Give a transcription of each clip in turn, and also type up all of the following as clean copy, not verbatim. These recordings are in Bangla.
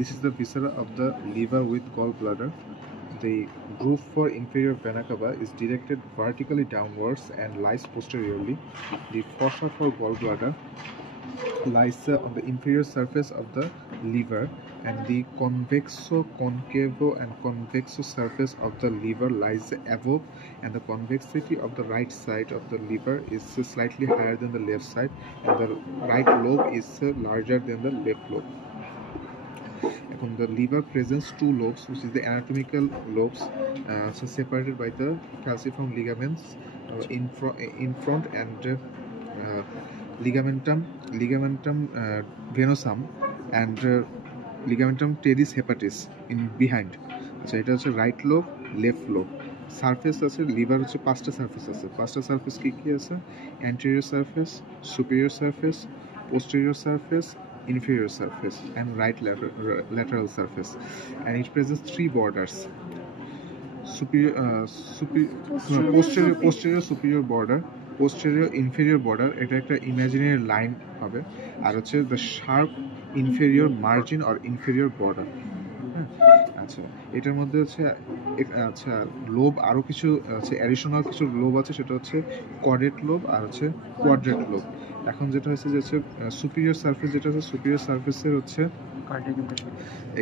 This is the viscera of the liver with gallbladder. The groove for inferior vena cava is directed vertically downwards and lies posteriorly. The fossa for gallbladder lies on the inferior surface of the liver, and the convexo, concavo, and convexo surface of the liver lies above, and the convexity of the right side of the liver is slightly higher than the left side, and the right lobe is larger than the left lobe. The liver presents two lobes, which is the anatomical lobes, so separated by the falciform ligaments in front, and ligamentum venosum and ligamentum teres hepatis in behind. আচ্ছা, এটা হচ্ছে right lobe, left lobe. Surface আছে লিভার হচ্ছে পাঁচটা সারফেস আছে। পাঁচটা সারফেস কি কি আছে? Anterior surface, superior surface, posterior surface, inferior surface, and right lateral surface, and it presents three borders: posterior superior border, posterior inferior border, এটা একটা ইমাজিনারি লাইন হবে, আর হচ্ছে the sharp inferior margin or inferior border। আচ্ছা, এটার মধ্যে হচ্ছে আচ্ছা লোব আরো কিছু আছে, অ্যাডিশনাল কিছু লোব আছে, সেটা হচ্ছে কর্ডেট লোব আর হচ্ছে কোয়াড্রেট লোব। এখন যেটা হচ্ছে যে হচ্ছে সুপিরিয়র সারফেস, যেটা হচ্ছে সুপিরিয়র সারফেসের হচ্ছে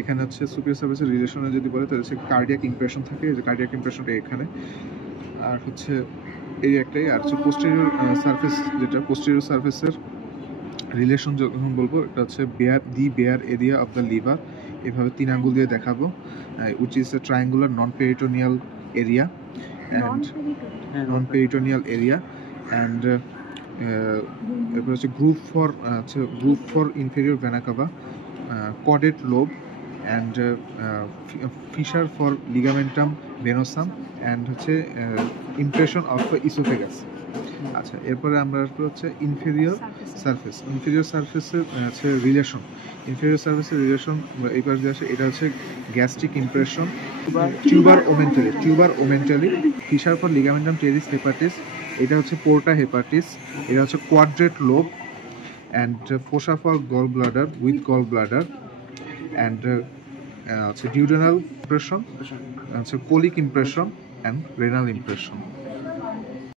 এখানে হচ্ছে সুপিরিয়র সারফেসের রিলেশনে যদি বলে তাহলে হচ্ছে কার্ডিয়াক ইমপ্রেশন থাকে, যে কার্ডিয়াক ইমপ্রেশনটা এখানে, আর হচ্ছে এই একটাই। আর হচ্ছে পোস্টেরিয়র সারফেস, যেটা পোস্টেরিয়র সারফেসের রিলেশন যখন বলবো, এটা হচ্ছে bare area of the liver, এভাবে তিন আঙ্গুল দিয়ে দেখাবো, which is a triangular non-peritoneal area and non-peritoneal area, and এরপর হচ্ছে group for inferior vena CAVA, chordate lobe, and fissure for ligamentum venosum, and হচ্ছে impression of esophagus। আচ্ছা, এরপরে আমরা হচ্ছে ইনফেরিয়র সারফেসের হচ্ছে রিলেশন। ইনফেরিয়র সারফেসের রিলেশন এইবার যে আসে, এটা হচ্ছে gastric impression, tuber omentale, fissure for ligamentum teres hepatis, এটা হচ্ছে পোর্টা হেপাটিস, এটা হচ্ছে quadrate lobe, and fossa for gall bladder with gall bladder, and হচ্ছে ডিউডেনাল ইমপ্রেশন, হচ্ছে colic impression, and renal impression.